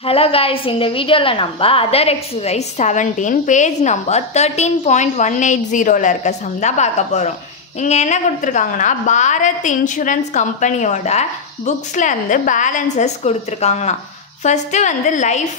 Hello guys, in the video la namba other exercise 17 page number 13.180 la irka sum da paaka porom. இங்க என்ன கொடுத்திருக்காங்கன்னா Bharat insurance கம்பெனியோட புக்ஸ்ல இருந்து balances கொடுத்திருக்காங்களாம். First வந்து லைஃப்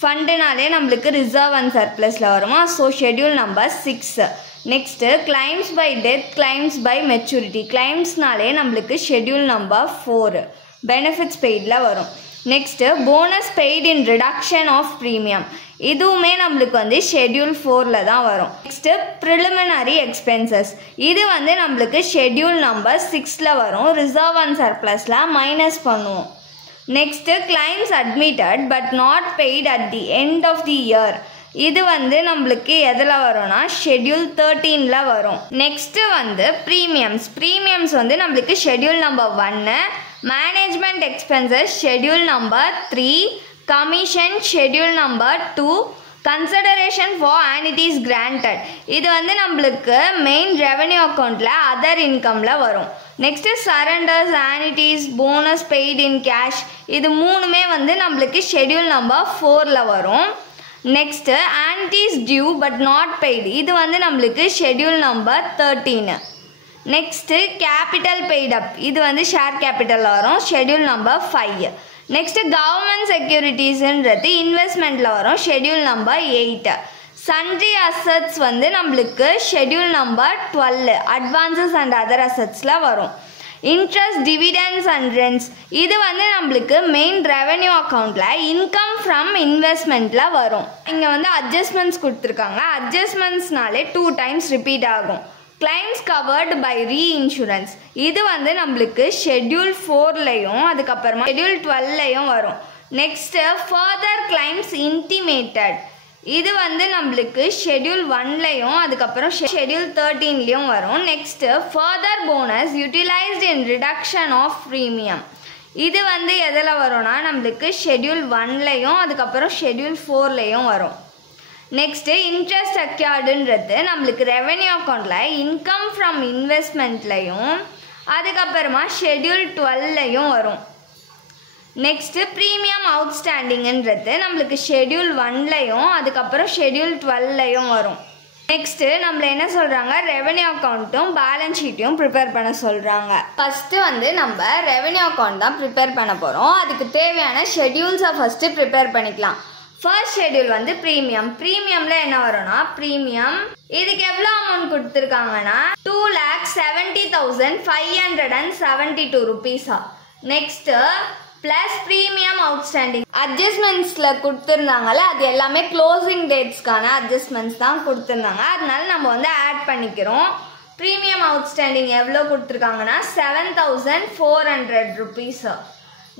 ஃபண்டுனாலே நம்மளுக்கு ரிசர்வ் அண்ட் சர்ப்ளஸ்ல வருமா. So schedule number 6. Next claims by death, claims by maturity. கிளைம்ஸ்னாலே நம்மளுக்கு ஷெட்யூல் நம்பர் 4 பெனிஃபிட்ஸ் பெய்டில் வரும். Next bonus paid in reduction of premium, இதுவுமே நம்மளுக்கு வந்து ஷெட்யூல் 4ல் தான் வரும். நெக்ஸ்ட்டு ப்ரிலிமினரி எக்ஸ்பென்சஸ், இது வந்து நம்மளுக்கு ஷெட்யூல் நம்பர் 6ல் வரும். ரிசர்வ் அண்ட் சர்ப்ளஸில் மைனஸ் பண்ணுவோம். Next claims admitted but not paid at the end of the year, இது வந்து நம்மளுக்கு எதில் வரும்னா ஷெட்யூல் 13ல் வரும். நெக்ஸ்ட்டு வந்து ப்ரீமியம்ஸ் வந்து நம்மளுக்கு schedule number 1, management expenses schedule number 3, commission schedule number 2, consideration for annuities granted, இது வந்து நம்மளுக்கு மெயின் ரெவன்யூ அக்கௌண்ட்டில் அதர் இன்கமில் வரும். Next surrenders, annuities, bonus paid in cash, இது மூணுமே வந்து நம்மளுக்கு ஷெட்யூல் நம்பர் 4ல் வரும். Next annuities due but not paid, இது வந்து நம்மளுக்கு schedule number 13. Next capital paid up, இது வந்து ஷேர் கேபிட்டலில் வரும், ஷெட்யூல் நம்பர் 5. நெக்ஸ்ட்டு கவர்மெண்ட் செக்யூரிட்டிஸ்ன்றது இன்வெஸ்ட்மெண்ட்டில் வரும், ஷெட்யூல் நம்பர் 8. சன்ட்ரி அசட்ஸ் வந்து நம்மளுக்கு schedule number 12, advances and other அசட்ஸில் வரும். இன்ட்ரெஸ்ட், டிவிடெண்ட்ஸ் அண்ட் ரெண்ட்ஸ், இது வந்து நம்மளுக்கு மெயின் ரெவன்யூ அக்கௌண்ட்டில் இன்கம் ஃப்ரம் இன்வெஸ்ட்மெண்ட்டில் வரும். இங்கே வந்து அட்ஜஸ்ட்மெண்ட்ஸ் கொடுத்துருக்காங்க. அட்ஜஸ்ட்மெண்ட்ஸ்னாலே 2 times ரிப்பீட் ஆகும். கிளைம்ஸ் கவர்டு பை ரீஇன்சூரன்ஸ், இது வந்து நம்மளுக்கு ஷெட்யூல் 4லையும் அதுக்கப்புறமா ஷெட்யூல் 12லையும் வரும். நெக்ஸ்ட்டு ஃபர்தர் கிளைம்ஸ் இன்டிமேட்டட், இது வந்து நம்மளுக்கு ஷெட்யூல் 1லையும் அதுக்கப்புறம் ஷெட்யூல் 13லையும் வரும். Next further bonus utilised in reduction of premium, இது வந்து எதில் வரும்னா நம்மளுக்கு ஷெட்யூல் 1லையும் அதுக்கப்புறம் ஷெட்யூல் 4லையும் வரும். நெக்ஸ்ட்டு இன்ட்ரெஸ்ட் அக்யார்டுன்றது நம்மளுக்கு ரெவன்யூ அக்கௌண்ட்டில் இன்கம் ஃப்ரம் இன்வெஸ்ட்மெண்ட்லையும் அதுக்கப்புறமா ஷெட்யூல் 12லையும் வரும். நெக்ஸ்ட்டு ப்ரீமியம் அவுட்ஸ்டாண்டிங்ன்றது நம்மளுக்கு ஷெட்யூல் 1லையும் அதுக்கப்புறம் ஷெட்யூல் 12லையும் வரும். நெக்ஸ்ட்டு நம்மள என்ன சொல்கிறாங்க, ரெவன்யூ அக்கௌண்ட்டும் பேலன்ஸ் ஷீட்டையும் ப்ரிப்பேர் பண்ண சொல்கிறாங்க. ஃபஸ்ட்டு வந்து நம்ம ரெவன்யூ அக்கௌண்ட் தான் ப்ரிப்பேர் பண்ண போகிறோம். அதுக்கு தேவையான ஷெட்யூல்ஸை ஃபஸ்ட்டு ப்ரிப்பேர் பண்ணிக்கலாம். ஃபர்ஸ்ட் ஷெட்யூல் வந்து ப்ரீமியமில் என்ன வரும்னா ப்ரீமியம், இதுக்கு எவ்வளோ அமௌண்ட் கொடுத்துருக்காங்கன்னா 2,70,572 rupees. நெக்ஸ்ட்டு ப்ளஸ் ப்ரீமியம் அவுட்ஸ்டாண்டிங் அட்ஜஸ்ட்மெண்ட்ஸில் கொடுத்துருந்தாங்கல்ல, அது எல்லாமே க்ளோசிங் டேட்ஸ்க்கான அட்ஜஸ்ட்மெண்ட்ஸ் தான் கொடுத்துருந்தாங்க. அதனால நம்ம வந்து ஆட் பண்ணிக்கிறோம். ப்ரீமியம் அவுட்ஸ்டாண்டிங் எவ்வளோ கொடுத்துருக்காங்கன்னா 7,400 rupees.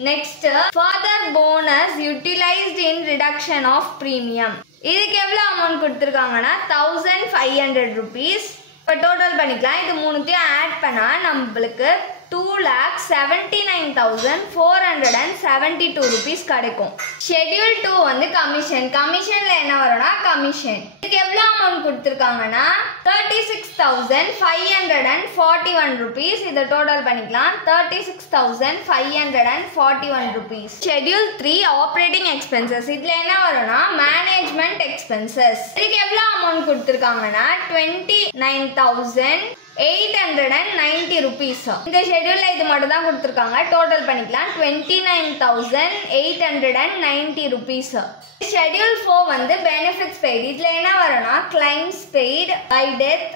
Next further bonus utilised in reduction of premium, இதுக்கு எவ்வளோ அமௌண்ட் கொடுத்துருக்காங்கன்னா 1,500 rupees. இப்போ டோட்டல் பண்ணிக்கலாம். இது மூணுத்தையும் ஆட் பண்ணால் நம்மளுக்கு 2,79,472 rupees கிடைக்கும். ஷெட்யூல் 2 வந்து கமிஷனில் என்ன வரும்னா கமிஷன், இதுக்கு எவ்வளோ அமௌண்ட் கொடுத்துருக்காங்கன்னா 36,541 rupees. இதை டோட்டல் பண்ணிக்கலாம். 36,541 rupees. ஷெட்யூல் 3 ஆப்ரேட்டிங் எக்ஸ்பென்சஸ், இதில் என்ன வரும்னா மேனேஜ்மெண்ட் எக்ஸ்பென்சஸ், இதுக்கு எவ்வளோ அமௌண்ட் கொடுத்துருக்காங்கன்னா 29,890 rupees. இந்த ஷெட்யூல்ல இது மட்டும் தான் கொடுத்துருக்காங்க. டோட்டல் பண்ணிக்கலாம். 29,890 rupees. ஷெட்யூல் 4 வந்து பெனிஃபிட்ஸ் பெய்டு, இதுல என்ன வரும்னா கிளைம்ஸ் பெய்டு பை டெத்,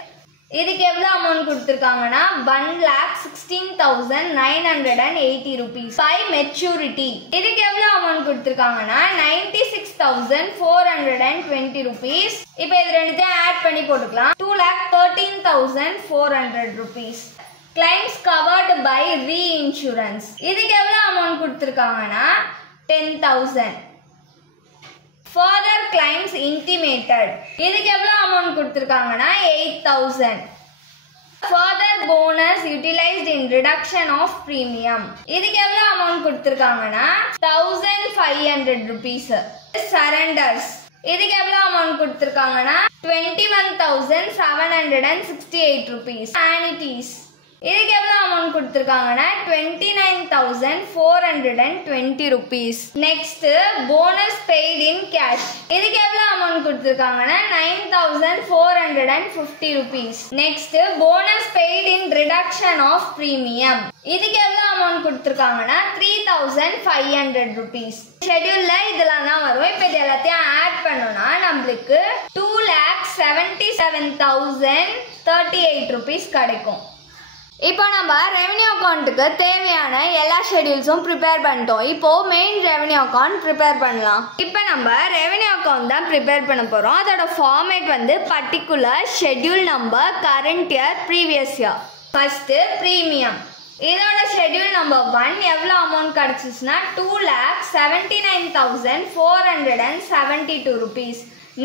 இதுக்கு எவ்வளோ அமௌண்ட் கொடுத்துருக்காங்கன்னா 1,16,980 rupees. பை மெச்சூரிட்டி, இதுக்கு எவ்வளோ அமௌண்ட் கொடுத்துருக்காங்கன்னா 96,420 rupees. இப்போ இது ரெண்டுத்தையும் ஆட் பண்ணி போட்டுக்கலாம். 2,13,400 rupees. Claims covered by reinsurance, இதுக்கு எவ்வளோ அமௌண்ட் கொடுத்துருக்காங்கன்னா 10,000. Further claims intimated, இதுக்கு எவ்வளோ அமௌண்ட் கொடுத்துருக்காங்கன்னா 8,000. Further bonus utilized in reduction of premium, இதுக்கு எவ்வளோ அமௌண்ட் கொடுத்துருக்காங்கன்னா 1,500 rupees. Surrenders, இதுக்கு எவ்வளோ அமௌண்ட் கொடுத்துருக்காங்கன்னா 21,768 rupees. Annuities, இதுக்கு எவ்வளவு அமௌண்ட் கொடுத்திருக்காங்கன்னா 29,420 rupees. Next bonus paid in cash. இதுக்கு எவ்வளவு அமௌண்ட் கொடுத்திருக்காங்கன்னா 9,450 rupees. Next bonus paid in reduction of premium. இதுக்கு எவ்வளவு அமௌண்ட் கொடுத்திருக்காங்கன்னா 3,500 rupees. ஷெட்யூல்ல இதெல்லாம் தான் வரும். இப்போ இது எல்லாத்தையும் ஆட் பண்ணோம்னா நம்மளுக்கு 2,77,038 rupees கிடைக்கும். இப்போ நம்ம ரெவென்யூ அக்கௌண்ட்டுக்கு தேவையான எல்லா ஷெட்யூல்ஸும் ப்ரிப்பேர் பண்ணிட்டோம். இப்போ மெயின் ரெவென்யூ அக்கௌண்ட் ப்ரிப்பேர் பண்ணலாம். இப்போ நம்ம ரெவென்யூ அக்கௌண்ட் தான் ப்ரிப்பேர் பண்ண போகிறோம். அதோட ஃபார்மேட் வந்து particular schedule number current year previous year. First premium. இதோட ஷெட்யூல் நம்பர் 1 எவ்வளோ அமௌண்ட் கிடச்சிச்சுன்னா 2,79,472 rupees.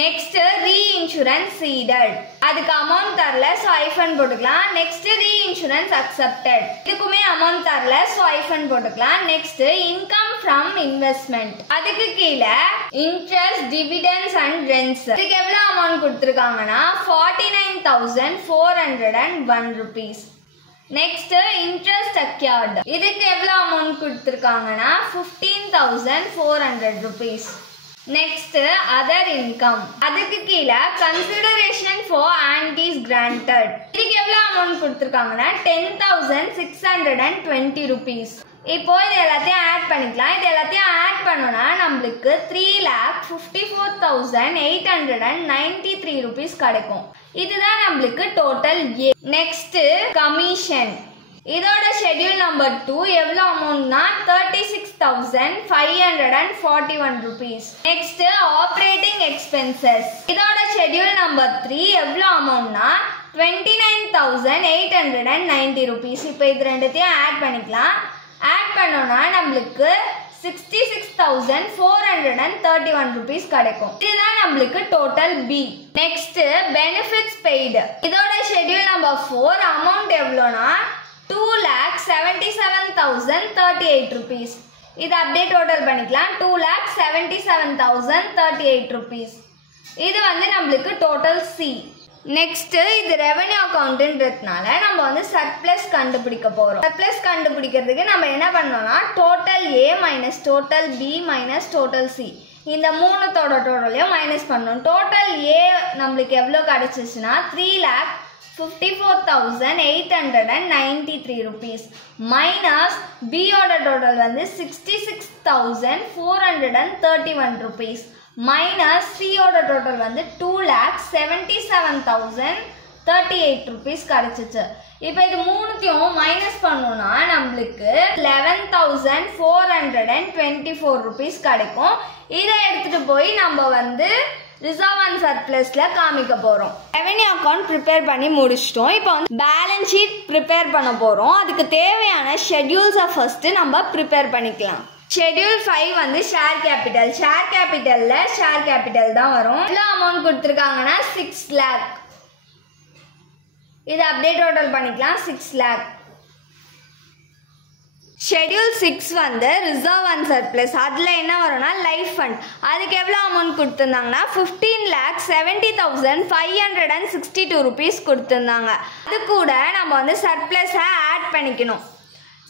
Next reinsurance ceded. அதுக்கு அமௌண்ட் தரல, ஸோ ஐஃபன் போட்டுக்கலாம். Next reinsurance accepted. இதுக்குமே அமௌண்ட் தரல, ஸோ ஐஃபன் போட்டுக்கலாம். Next income from investment. அதுக்கு கீழே இன்ட்ரெஸ்ட், டிவிடெண்ட்ஸ் அண்ட் ரென்ட்ஸ். இதுக்கு எவ்வளோ அமௌண்ட் கொடுத்துருக்காங்கன்னா 49,401 rupees. Next interest acquired. இதுக்கு எவ்வளோ அமௌண்ட் கொடுத்துருக்காங்கன்னா 15,400 rupees. Next other income. அதுக்கு கீழே கன்சிடரேஷன் ஃபார் ஆன்டிஸ் கிராண்டட். இதுக்கு எவ்வளோ அமௌண்ட் கொடுத்துருக்காங்கன்னா 10,620 rupees. இப்போ இது எல்லாத்தையும் ஆட் பண்ணிக்கலாம். இது எல்லாத்தையும் ஆட் பண்ணோம்னா நம்மளுக்கு 3,54,893 rupees கிடைக்கும். இதுதான் நம்மளுக்கு டோட்டல் ஏ. Next commission. இதோட ஷெட்யூல் நம்பர் 2 எவ்வளோ அமௌண்ட்னா 36,541 rupees. Next operating expenses. இதோட ஷெட்யூல் நம்பர் 3 எவ்வளோ அமௌண்ட்னா 29,890 rupees. இப்போ இது ரெண்டுத்தையும் ஆட் பண்ணிக்கலாம். ஆட் பண்ணோம்னா நம்மளுக்கு 66,431 rupees கிடைக்கும். இதுதான் நம்மளுக்கு total B. Next benefits paid. இதோட ஷெட்யூல் நம்பர் 4 அமௌண்ட் எவ்வளோனா 2,77,038 rupees. இது அப்படியே டோட்டல் பண்ணிக்கலாம். 2,77,038 rupees. இது வந்து நம்மளுக்கு டோட்டல் சி. நெக்ஸ்ட் இது ரெவென்யூ அக்கௌண்ட்ன்றதுனால நம்ம வந்து சர்ப்ளஸ் கண்டுபிடிக்க போறோம். சர்ப்ளஸ் கண்டுபிடிக்கிறதுக்கு நம்ம என்ன பண்ணோம்னா total A minus total B minus total C இந்த மூணுத்தோட டோட்டலையும் மைனஸ் பண்ணணும். டோட்டல் ஏ நம்மளுக்கு எவ்வளோ கிடைச்சிச்சுன்னா 3,54,893 rupees மைனஸ் பி ஓட டோட்டல் வந்து 66,431 rupees மைனஸ் சி ஓட டோட்டல் வந்து 2,77,038 rupees கிடைச்சிச்சு. இப்போ இது மூணுத்தையும் மைனஸ் பண்ணோம்னா நம்மளுக்கு 11,424 rupees கிடைக்கும். இதை எடுத்துட்டு போய் நம்ம வந்து ரிசர்வ் அண்ட் சர்ப்ளஸ்ல காமிக்க போறோம். ரெவென்யூ அக்கௌண்ட் ப்ரிப்பேர் பண்ணி முடிச்சிட்டோம். இப்போ வந்து பேலன்ஸ் ஷீட் ப்ரிப்பேர் பண்ண போறோம். அதுக்கு தேவையான ஷெட்யூல்ஸை ஃபர்ஸ்ட் நம்ம ப்ரிப்பேர் பண்ணிக்கலாம். ஷெட்யூல் 5 வந்து ஷேர் கேபிட்டல். ஷேர் கேபிட்டல்ல ஷேர் கேபிட்டல் தான் வரும். எவ்வளோ அமௌண்ட் கொடுத்துருக்காங்கன்னா 6 lakh. இது அப்படியே டோட்டல் பண்ணிக்கலாம் 6 lakh. ஷெட்யூல் 6 வந்து ரிசர்வ் அண்ட் சர்ப்ளஸ். அதில் என்ன வரும்னா லைஃப் ஃபண்ட். அதுக்கு எவ்வளோ அமௌண்ட் கொடுத்துருந்தாங்கன்னா 15,70,562 rupees கொடுத்துருந்தாங்க. அது கூட நம்ம வந்து சர்ப்ளஸை ஆட் பண்ணிக்கணும்.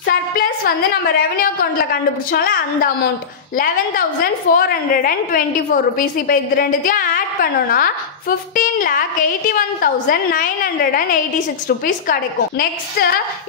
சர்ப்ளஸ் வந்து நம்ம ரெவென்யூ அக்கௌண்ட்டில் கண்டுபிடிச்சோம்ல அந்த அமௌண்ட் 11,424 rupees. இப்போ இது ரெண்டுத்தையும் ஆட் பண்ணோன்னா 15,81,986 rupees கிடைக்கும். நெக்ஸ்ட்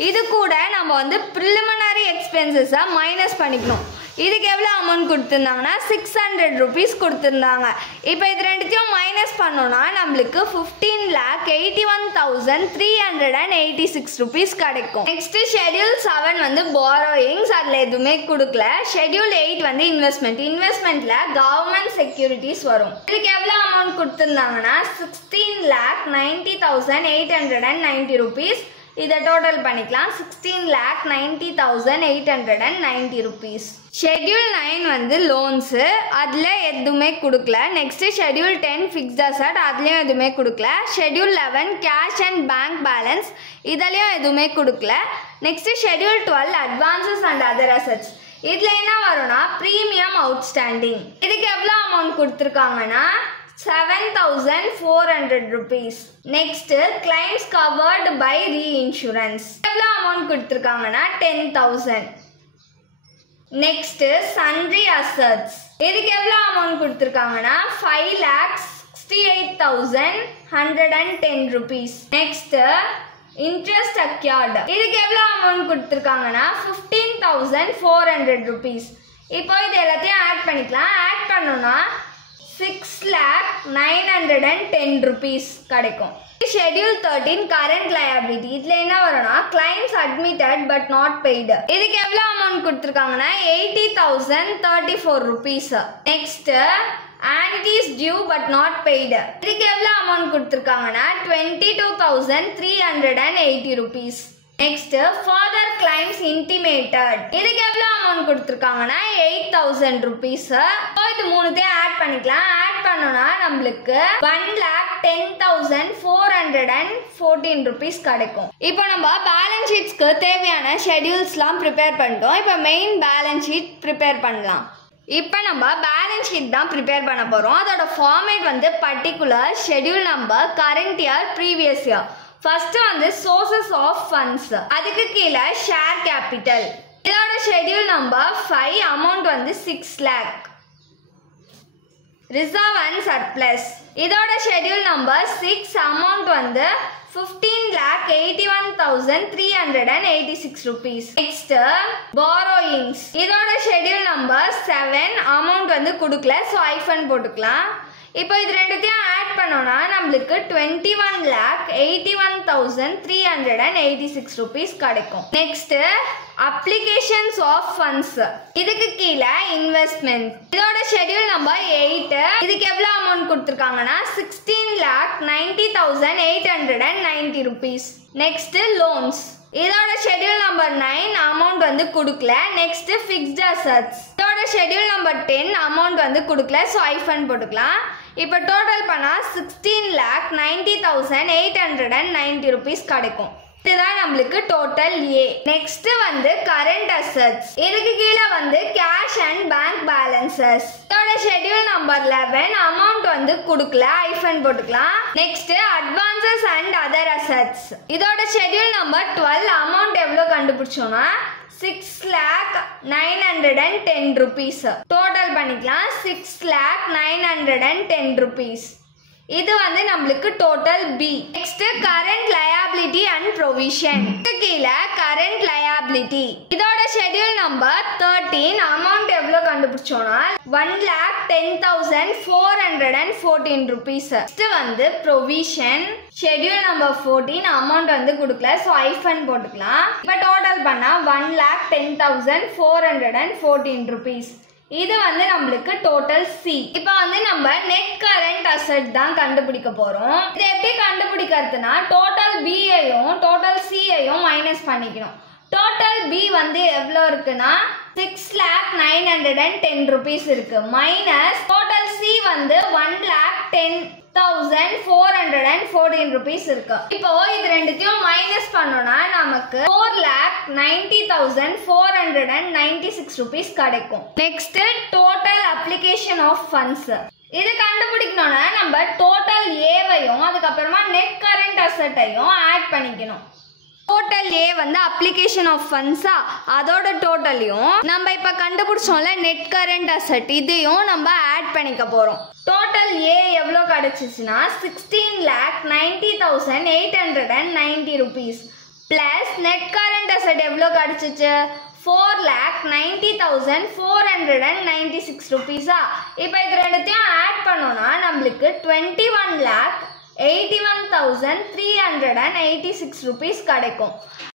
இது கூட நம்ம வந்து ப்ரிலிமினரி எக்ஸ்பென்சஸை மைனஸ் பண்ணிக்கணும். இதுக்கு எவ்வளோ அமௌண்ட் கொடுத்துருந்தாங்கன்னா 600 rupees கொடுத்துருந்தாங்க. இப்போ இது ரெண்டுத்தையும் மைனஸ் பண்ணோன்னா நம்மளுக்கு 15,81,386 rupees கிடைக்கும். நெக்ஸ்ட் ஷெட்யூல் 7 வந்து பாரோயிங்ஸ். அதில் எதுவுமே கொடுக்கல. ஷெட்யூல் 8 வந்து இன்வெஸ்ட்மெண்ட். இன்வெஸ்ட்மெண்ட்ல கவர்மெண்ட் செக்யூரிட்டிஸ் வரும். இதுக்கு எவ்வளோ அமௌண்ட் கொடுத்துருந்தாங்கன்னா 16,90,890 rupees. இதை டோட்டல் பண்ணிக்கலாம் 16,90,890 rupees. ஷெட்யூல் 9 வந்து லோன்ஸு. அதில் எதுவுமே கொடுக்கல. Next schedule 10 fixed asset. அதுலேயும் எதுவுமே கொடுக்கல. Schedule 11 cash and bank balance. இதுலேயும் எதுவுமே கொடுக்கல. Next schedule 12 advances and other assets. இதில் என்ன வரும்னா ப்ரீமியம் அவுட்ஸ்டாண்டிங். இதுக்கு எவ்வளோ அமௌண்ட் கொடுத்துருக்காங்கன்னா 7,400 rupees. Next, claims covered by reinsurance. எவ்வளோ amount கொடுத்திருக்காங்கன்னா 10,000. Next, sundry assets. இதுக்கு எவ்வளோ amount கொடுத்திருக்காங்கன்னா 5,68,110 rupees. Next, interest accrued. இதுக்கு எவ்வளோ amount கொடுத்திருக்காங்கன்னா 15,400 rupees. இப்போ இது எல்லாத்தையும் ஆட் பண்ணிக்கலாம். ஆட் பண்ணோம்னா 6,910 rupees கிடைக்கும். Schedule 13 current liability. இதுல என்ன வரும்னா claims admitted but not paid. இதுக்கு எவ்வளவு amount கொடுத்திருக்காங்கன்னா 80,034 rupees. Next, annuities due but not paid. இதுக்கு எவ்வளவு amount கொடுத்திருக்காங்கன்னா 22,380 rupees. Next, further claims intimated. இதுக்கு எவ்வளவு amount கொடுத்திருக்காங்கன்னா 8,000 rupees. இது மூணுத்தையும் ஆட் பண்ணிக்கலாம். ஆட் பண்ணோம்னா நம்மளுக்கு 1,10,414 rupees கிடைக்கும். இப்போ நம்ம பேலன்ஸ் ஷீட்ஸ்க்கு தேவையான ஷெட்யூல்ஸ்லாம் ப்ரிப்பேர் பண்ணிட்டோம். இப்போ மெயின் பேலன்ஸ் ஷீட் ப்ரிப்பேர் பண்ணலாம். இப்போ நம்ம பேலன்ஸ் ஷீட் தான் ப்ரிப்பேர் பண்ண போகிறோம். அதோட ஃபார்மேட் வந்து particular, schedule number, current year, previous year. First வந்து சோர்சஸ் ஆஃப் ஃபண்ட்ஸ், அதுக்கு கீழே ஷேர் கேபிட்டல். இதோட ஷெட்யூல் நம்பர் 5, அமௌண்ட் வந்து 6 lakh. ரிசர்வ் அண்ட் சர்ப்ளஸ், இதோட ஷெட்யூல் நம்பர் 6, அமௌண்ட் வந்து 15,81,386 rupees. Next, borrowings, இதோட ஷெட்யூல் நம்பர் 7, அமௌண்ட் வந்து கொடுக்கல, ஸோ ஐஃபன் போட்டுக்கலாம். இப்போ இது ரெண்டுத்தையும் ஆட் பண்ணோம்னா நம்மளுக்கு 21,81,386 rupees கிடைக்கும். நெக்ஸ்ட், அப்ளிகேஷன்ஸ் ஆஃப் ஃபண்ட்ஸ், இதுக்கு கீழே இன்வெஸ்ட்மெண்ட். இதோட ஷெட்யூல் நம்பர் 8. இதுக்கு எவ்வளவு அமௌண்ட் கொடுத்திருக்காங்கன்னா 16,90,890 rupees. Next, loans. இதோட ஷெட்யூல் நம்பர் 9, அமௌண்ட் வந்து கொடுக்கல. Next, fixed assets. இதோட ஷெட்யூல் நம்பர் 10, அமௌண்ட் வந்து கொடுக்கல, ஸோ ஐஃபன் போட்டுக்கலாம். இப்போ டோட்டல் பண்ணா 16,90,890 rupees கிடைக்கும். இதுதான் நம்மளுக்கு டோட்டல் ஏ. நெக்ஸ்ட் வந்து கரண்ட் அசெட்ஸ், இதுக்கு கீழே வந்து கேஷ் அண்ட் பேங்க் பேலன்சஸ். இதோட ஷெட்யூல் நம்பர் 11, அமௌண்ட் வந்து கொடுக்கல, ஐஃபன் போட்டுக்கலாம். Next, advances and other assets. இதோட ஷெட்யூல் நம்பர் 12, அமௌண்ட் எவ்வளோ கண்டுபிடிச்சோம்னா 6,910 rupees. டோட்டல் பண்ணிக்கலாம் 6,910 rupees. இது வந்து நம்மளுக்கு total B. Next, current liability and provision. கீழே கரண்ட் லயபிலிட்டி, இதோட ஷெட்யூல் நம்பர் 13, அமௌண்ட் எவ்வளோ கண்டுபிடிச்சோம்னா 1,10,414 rupees. நெக்ஸ்ட் வந்து ப்ரொவிஷன், ஷெட்யூல் நம்பர் 14, அமௌண்ட் வந்து கொடுக்கல, ஸோ ஐஃபன் போட்டுக்கலாம். இப்போ டோட்டல் பண்ணா 1,10,414 rupees. இது வந்து நம்மளுக்கு டோட்டல் சி. இப்போ வந்து நம்ம நெட் கரண்ட் அசெட் தான் கண்டுபிடிக்க போறோம். இது எப்படி கண்டுபிடிக்கிறதுனா டோட்டல் பியையும் டோட்டல் சியையும் மைனஸ் பண்ணிக்கணும். டோட்டல் பி வந்து எவ்வளோ இருக்குன்னா 6,910 rupees இருக்கு. மைனஸ் டோட்டல் சி வந்து 1,10,414 rupees இருக்கு. இப்போ இது ரெண்டுத்தையும் மைனஸ் பண்ணோம்னா நமக்கு 4,90,496 rupees கிடைக்கும். Next, total application of funds. இது கண்டுபிடிக்கணும்னா நம்ம டோட்டல் ஏவையும் அதுக்கப்புறமா நெட் கரண்ட் அசெட்டையும் ஆட் பண்ணிக்கணும். டோட்டல் ஏ வந்து அப்ளிகேஷன் ஆஃப் ஃபண்ட்ஸா, அதோட டோட்டலையும் நம்ம இப்ப கண்டுபிடிச்சோம்ல நெட் கரண்ட் அசெட், இதையும் நம்ம ஆட் பண்ணிக்க போறோம். டோட்டல் ஏ எவ்வளோ கிடைச்சிச்சுன்னா 16,90,890 rupees plus net current asset எவ்வளோ கிடைச்சிச்சு 4,90,496 rupees. இப்போ இது ரெண்டுத்தையும் ஆட் பண்ணோம்னா நம்மளுக்கு 21,81,386 rupees கிடைக்கும்.